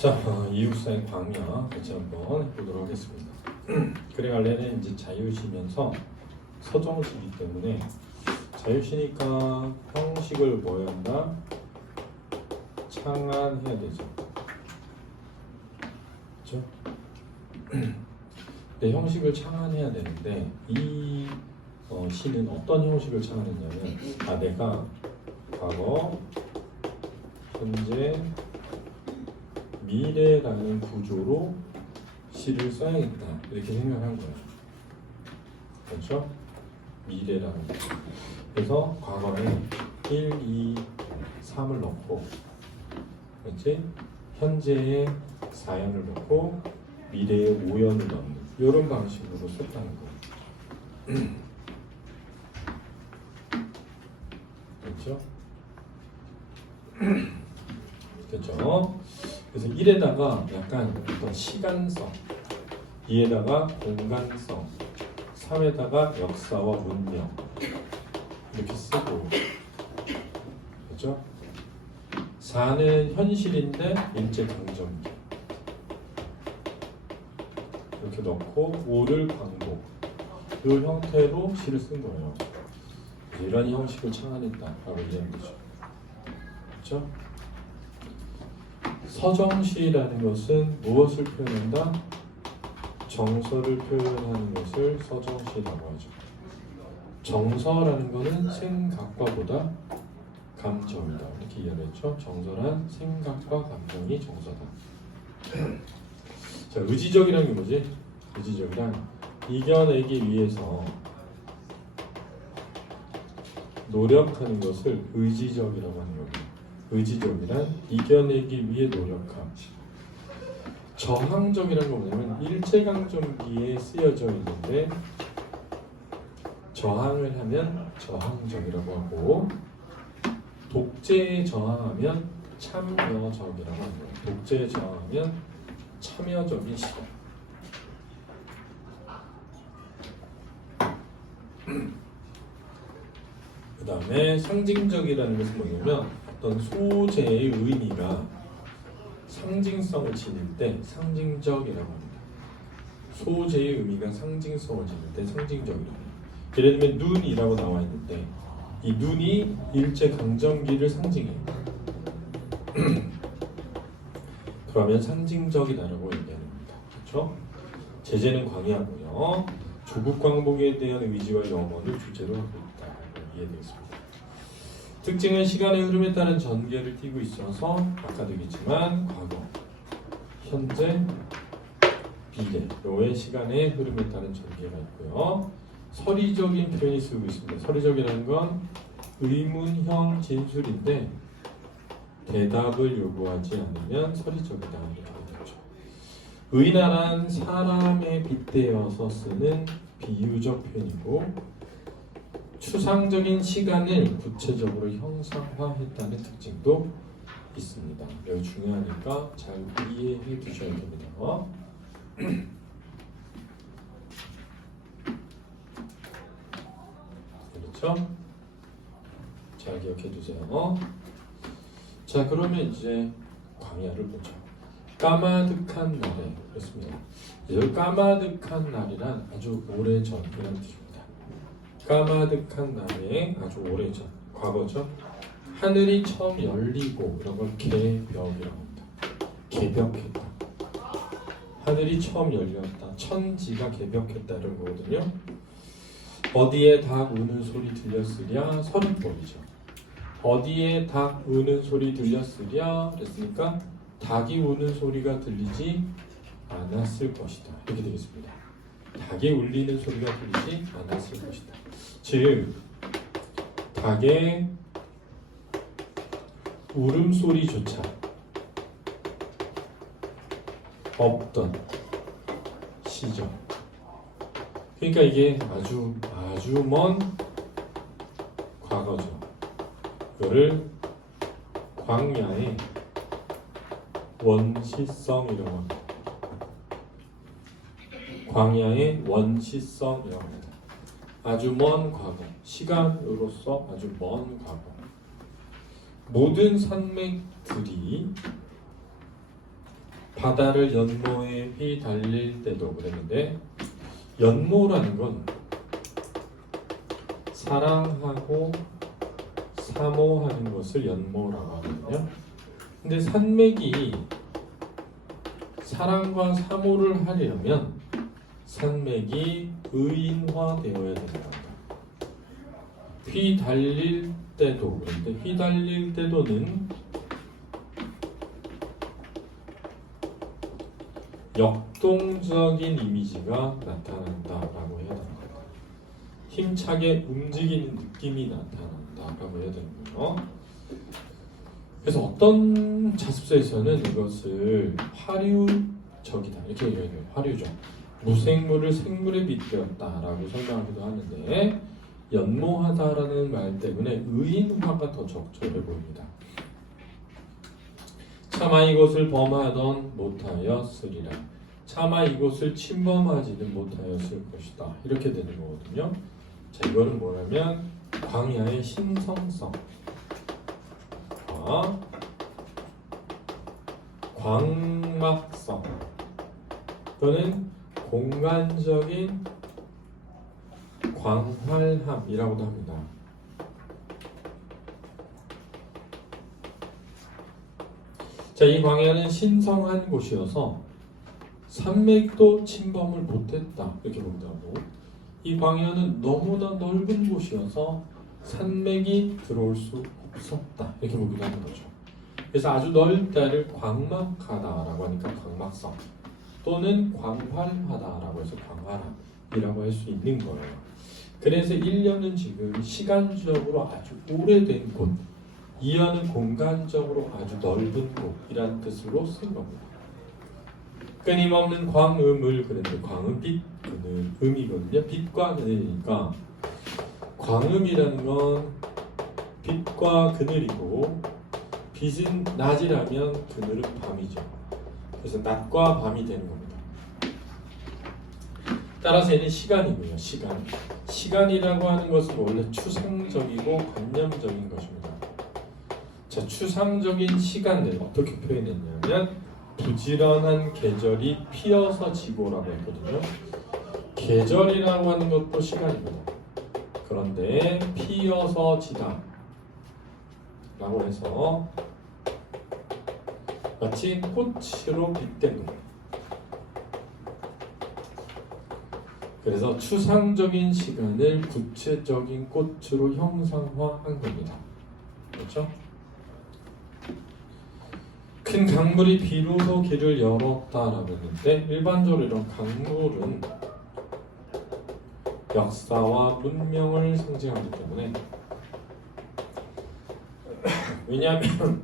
자, 이웃사의 광야 같이 한번 해보도록 하겠습니다. 그래갈래는 이제 자유시면서 서정시이기 때문에 자유시니까 형식을 뭐 해야 한다? 창안해야 되죠. 그렇죠? 네, 형식을 창안해야 되는데 이 시는 어떤 형식을 창안했냐면 내가 과거, 현재, 미래라는 구조로 시를 써야겠다 이렇게 생각한 거예요. 그렇죠? 미래라는 거. 그래서 과거에 1, 2, 3을 넣고, 그렇지? 현재에 4연을 넣고 미래에 5연을 넣는 이런 방식으로 썼다는 거예요. 그렇죠? 그렇죠? 그래서 1에다가 약간 어떤 시간성, 2에다가 공간성, 3에다가 역사와 문명 이렇게 쓰고, 그렇죠? 4는 현실인데 일제강점기 이렇게 넣고 5를 광복 이 형태로 시를 쓴 거예요. 이런 형식을 창안했다라고 이해하면 되죠. 그렇죠? 서정시라는 것은 무엇을 표현한다? 정서를 표현하는 것을 서정시라고 하죠. 정서라는 것은 생각과 보다 감정이다. 이렇게 이해했죠. 정서란 생각과 감정이 정서다. 자, 의지적이라는 게 뭐지? 의지적이란 이겨내기 위해서 노력하는 것을 의지적이라고 하는 거예요. 의지적이란 이겨내기 위해 노력함. 저항적이라는 건 뭐냐면 일제강점기에 쓰여져 있는데 저항을 하면 저항적이라고 하고 독재에 저항하면 참여적이라고 하는 거예요. 독재에 저항하면 참여적인 시다. 그 다음에 상징적이라는 것은 뭐냐면 어떤 소재의 의미가 상징성을 지닐 때 상징적이라고 합니다. 소재의 의미가 상징성을 지닐 때 상징적이라고 합니다. 예를 들면 눈이라고 나와 있는데 이 눈이 일제강점기를 상징해요. 그러면 상징적이다라고 얘기합니다. 그렇죠? 제재는 광야고요. 조국 광복에 대한 의지와 염원을 주제로 하고 있다. 이해되겠습니다. 특징은 시간의 흐름에 따른 전개를 띠고 있어서 아까도 얘기했지만 과거, 현재, 미래로의 시간의 흐름에 따른 전개가 있고요. 서리적인 표현이 쓰고 있습니다. 서리적이라는 건 의문형 진술인데 대답을 요구하지 않으면 서리적이다 이렇게 되죠. 의나란 사람에 빗대어서 쓰는 비유적 표현이고 추상적인 시간을 구체적으로 형상화했다는 특징도 있습니다. 매우 중요하니까 잘 이해해 두셔야 됩니다. 그렇죠? 잘 기억해 두세요. 자, 그러면 이제 광야를 보죠. 까마득한 날에 그렇습니다. 여기 까마득한 날이란 아주 오래전이라는 뜻입니다. 까마득한 날에 아주 오래전, 과거죠. 하늘이 처음 열리고 이런 걸 개벽이라고 합니다. 개벽했다. 하늘이 처음 열렸다. 천지가 개벽했다 이런 거거든요. 어디에 닭 우는 소리 들렸으랴? 서리법이죠. 어디에 닭 우는 소리 들렸으랴? 그랬으니까 닭이 우는 소리가 들리지 않았을 것이다. 이렇게 되겠습니다. 닭이 울리는 소리가 들리지 않았을 것이다. 즉 닭의 울음소리조차 없던 시절. 그러니까 이게 아주 먼 과거죠. 이거를 광야의 원시성이라고 합니다. 광야의 원시성이라고 합니다. 아주 먼 과거, 시간으로서 아주 먼 과거. 모든 산맥들이 바다를 연모에 휘달릴 때도 그랬는데 연모라는 건 사랑하고 사모하는 것을 연모라고 하거든요. 근데 산맥이 사랑과 사모를 하려면 산맥이 의인화되어야 된다. 휘달릴 때도 그런데 휘달릴 때도는 역동적인 이미지가 나타난다라고 해야 되는 거예요. 힘차게 움직이는 느낌이 나타난다라고 해야 되는 거예요. 그래서 어떤 자습서에서는 이것을 화류적이다 이렇게 얘기해요. 화류적. 무생물을 생물에 빗대었다라고 설명하기도 하는데 연모하다라는 말 때문에 의인화가 더 적절해 보입니다. 차마 이것을 범하던 못하였으리라. 차마 이것을 침범하지는 못하였을 것이다. 이렇게 되는 거거든요. 자, 이거는 뭐냐면 광야의 신성성, 광막성 또는 공간적인 광활함이라고도 합니다. 자, 이 광야는 신성한 곳이어서 산맥도 침범을 못했다 이렇게 본다고. 이 광야는 너무나 넓은 곳이어서 산맥이 들어올 수 없었다 이렇게 보기도 하는 거죠. 그래서 아주 넓다를 광막하다라고 하니까 광막성 또는 광활하다라고 해서 광활함이라고 할 수 있는 거예요. 그래서 1년은 지금 시간적으로 아주 오래된 곳, 2년은 공간적으로 아주 넓은 곳이라는 뜻으로 쓴 겁니다. 끊임없는 광음을 그랬는데 광음 빛, 그늘, 음이거든요. 빛과 그늘이니까 광음이라는 건 빛과 그늘이고 빛은 낮이라면 그늘은 밤이죠. 그래서 낮과 밤이 되는 겁니다. 따라서 얘는 시간이고요. 시간이라고 하는 것은 원래 추상적이고 관념적인 것입니다. 자, 추상적인 시간을 어떻게 표현했냐면 부지런한 계절이 피어서 지고라고 했거든요. 계절이라고 하는 것도 시간입니다. 그런데 피어서 지다 라고 해서 마치 꽃으로 빗댄 거예요. 그래서 추상적인 시간을 구체적인 꽃으로 형상화한 겁니다. 그렇죠? 큰 강물이 비로소 길을 열었다라고 했는데 일반적으로 이런 강물은 역사와 문명을 상징하기 때문에 왜냐하면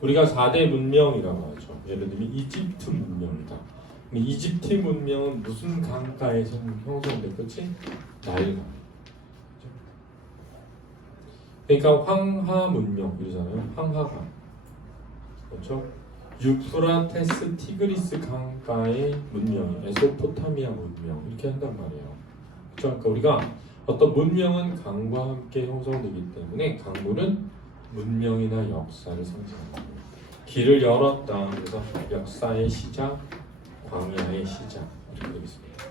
우리가 4대 문명이라고 하죠. 예를 들면 이집트 문명이다. 이집트 문명은 무슨 강가에서 형성됐겠지? 나일강. 그러니까 황하 문명 이러잖아요. 황하강. 그렇죠? 유프라테스 티그리스 강가의 문명, 메소포타미아 문명 이렇게 한단 말이에요. 그렇죠? 그러니까 우리가 어떤 문명은 강과 함께 형성되기 때문에 강물은 문명이나 역사를 상징합니다. 길을 열었다. 그래서 역사의 시작, 광야의 시작 이렇게 되겠습니다.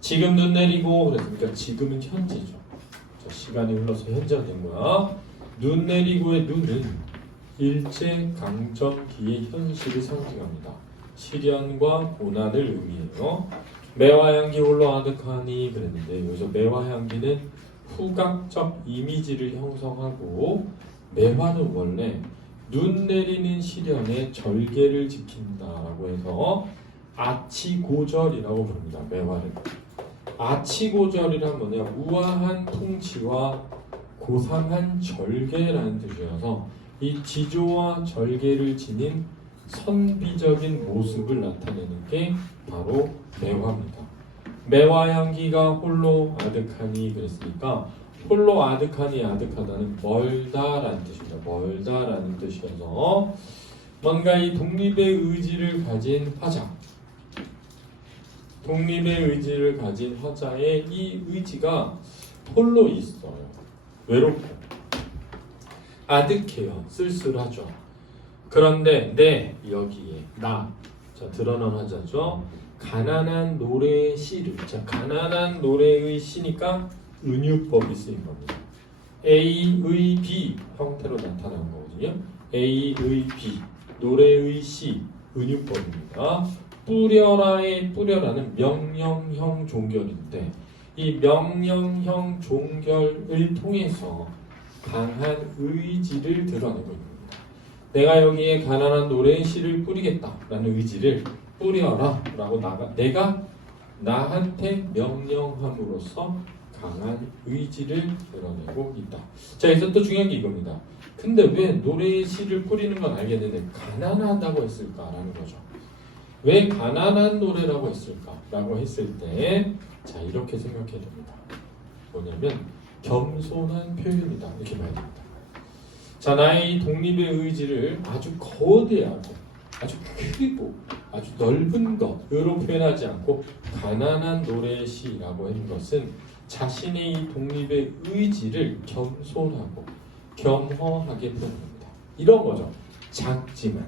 지금 눈 내리고 그랬으니까 지금은 현재죠. 자, 시간이 흘러서 현재가 된 거야. 눈 내리고의 눈은 일제 강점기의 현실을 상징합니다. 시련과 고난을 의미해요. 매화향기 홀로 아득하니 그랬는데 여기서 매화향기는 후각적 이미지를 형성하고 매화는 원래 눈 내리는 시련에 절개를 지킨다라고 해서 아치고절이라고 부릅니다. 매화를. 아치고절이란 뭐냐? 우아한 통치와 고상한 절개라는 뜻이어서 이 지조와 절개를 지닌 선비적인 모습을 나타내는 게 바로 매화입니다. 매화 향기가 홀로 아득하니 그랬으니까 홀로 아득하니 아득하다는 멀다라는 뜻입니다. 멀다라는 뜻이어서 뭔가 이 독립의 의지를 가진 화자, 독립의 의지를 가진 화자의 이 의지가 홀로 있어요. 외롭고 아득해요. 쓸쓸하죠. 그런데 내 여기에 나 자 드러난 화자죠. 가난한 노래의 시를 자 가난한 노래의 시니까 은유법이 쓰인 겁니다. A의 B 형태로 나타난 거거든요. A의 B 노래의 시 은유법입니다. 뿌려라의 뿌려라는 명령형 종결인데 이 명령형 종결을 통해서 강한 의지를 드러내고 있습니다. 내가 여기에 가난한 노래의 시를 뿌리겠다라는 의지를 뿌려라 라고 내가 나한테 명령함으로써 강한 의지를 드러내고 있다. 자, 여기서 또 중요한 게 이겁니다. 근데 왜 노래의 시를 뿌리는 건 알겠는데 가난하다고 했을까라는 거죠. 왜 가난한 노래라고 했을까라고 했을 때 자, 이렇게 생각해야 됩니다. 뭐냐면 겸손한 표현이다 이렇게 봐야 됩니다. 자, 나의 독립의 의지를 아주 거대하고 아주 크고 아주 넓은 것으로 표현하지 않고 가난한 노래의 시라고 하는 것은 자신의 이 독립의 의지를 겸손하고 겸허하게 표현합니다. 이런 거죠. 작지만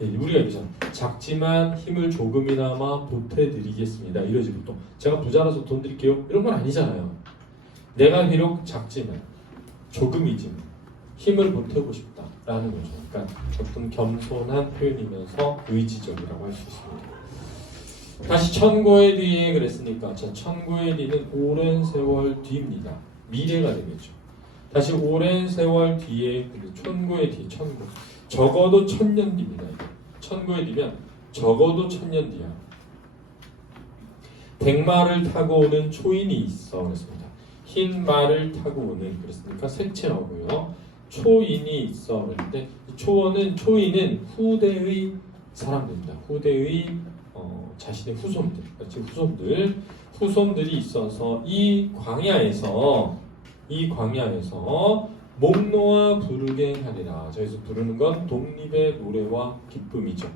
우리가 여기서 작지만 힘을 조금이나마 보태드리겠습니다. 이러지 보통 제가 부자라서 돈 드릴게요 이런 건 아니잖아요. 내가 비록 작지만 조금이지만 힘을 보태고 싶다라는 거죠. 그러니까 어떤 겸손한 표현이면서 의지적이라고 할 수 있습니다. 다시 천고의 뒤에 그랬으니까 자 천고의 뒤는 오랜 세월 뒤입니다. 미래가 되겠죠. 다시 오랜 세월 뒤에 천고의 뒤 천고 적어도 1000년 뒤입니다. 천고의 뒤면 적어도 1000년 뒤야. 백마를 타고 오는 초인이 있어 그랬습니다. 흰 말을 타고 오는 그랬으니까 색채어고요. 초인이 있어 그랬는데 초인은 후대의 사람들입니다. 후대의 자신의 후손들, 후손들이 있어서 이 광야에서 목 놓아 부르게 하리라. 저기서 부르는 건 독립의 노래와 기쁨이죠.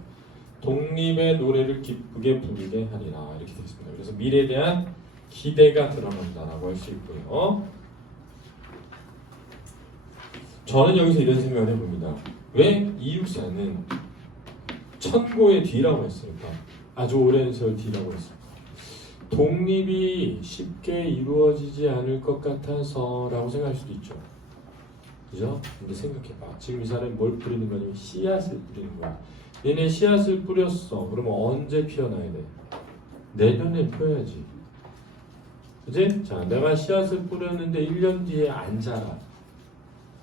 독립의 노래를 기쁘게 부르게 하리라 이렇게 되어 있습니다. 그래서 미래에 대한 기대가 드러난다라고 할 수 있고요. 저는 여기서 이런 생각을 해봅니다. 왜 이육사는 천고의 뒤라고 했을까? 아주 오랜 세월 뒤라고 했을까? 독립이 쉽게 이루어지지 않을 것 같아서 라고 생각할 수도 있죠. 그죠? 근데 생각해봐. 지금 이 사람이 뭘 뿌리는 거냐면 씨앗을 뿌리는 거야. 얘네 씨앗을 뿌렸어. 그러면 언제 피어나야 돼? 내년에 펴야지. 그치? 자, 내가 씨앗을 뿌렸는데 1년 뒤에 안 자라.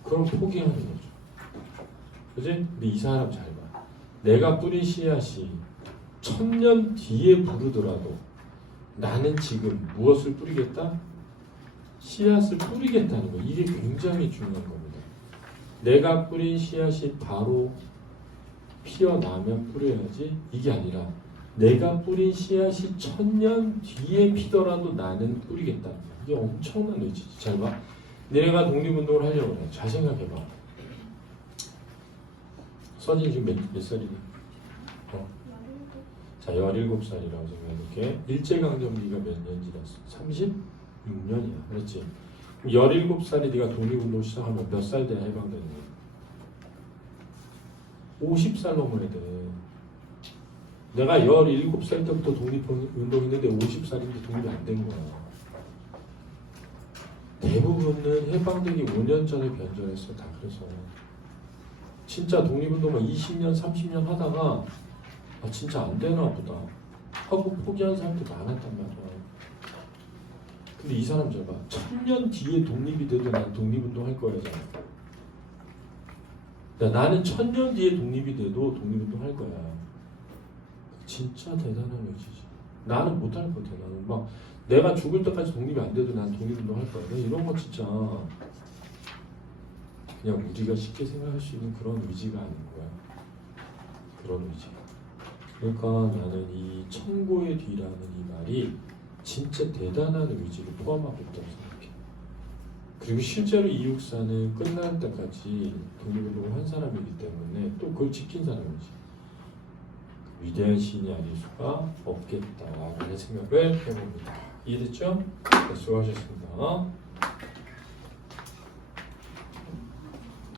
그럼 포기하는 거죠. 그치? 근데 이 사람 잘 봐. 내가 뿌린 씨앗이 1000년 뒤에 부르더라도 나는 지금 무엇을 뿌리겠다? 씨앗을 뿌리겠다는 거. 이게 굉장히 중요한 겁니다. 내가 뿌린 씨앗이 바로 피어나면 뿌려야지. 이게 아니라 내가 뿌린 씨앗이 1000년 뒤에 피더라도 나는 뿌리겠다는 거. 이게 엄청난 의지지. 잘 봐. 내가 독립운동을 하려고 해. 잘 생각해봐. 서진 지금 몇 살이니? 자, 17살이라고 생각해볼게. 일제강점기가 몇 년 지났어? 36년이야. 그렇지? 17살에 네가 독립운동 시작하면 몇 살 돼야 해방되는 거야? 50살 넘어야 돼. 내가 17살 때부터 독립운동 했는데 50살인데 독립이 안 된 거야. 대부분은 해방되기 5년 전에 변절했어. 다 그래서 진짜 독립운동만 20년, 30년 하다가 아 진짜 안 되나 보다 하고 포기한 사람들 많았단 말이야. 근데 이 사람 잘 봐. 1000년 뒤에 독립이 돼도 난 독립운동 할 거야잖아. 야, 나는 1000년 뒤에 독립이 돼도 독립운동 할 거야. 진짜 대단한 의지지. 나는 못 할 것 같아. 나는 막 내가 죽을 때까지 독립이 안 돼도 난 독립운동 할 거야. 이런 거 진짜 그냥 우리가 쉽게 생각할 수 있는 그런 의지가 아닌 거야. 그런 의지. 그러니까 나는 이 천고의 뒤라는 이 말이 진짜 대단한 의지를 포함하고 있다고 생각해. 그리고 실제로 이육사는 끝날 때까지 독립운동을 한 사람이기 때문에 또 그걸 지킨 사람이지. 위대한 시인이 아닐 수가 없겠다라는 생각을 해봅니다. 이해됐죠? 네, 수고하셨습니다.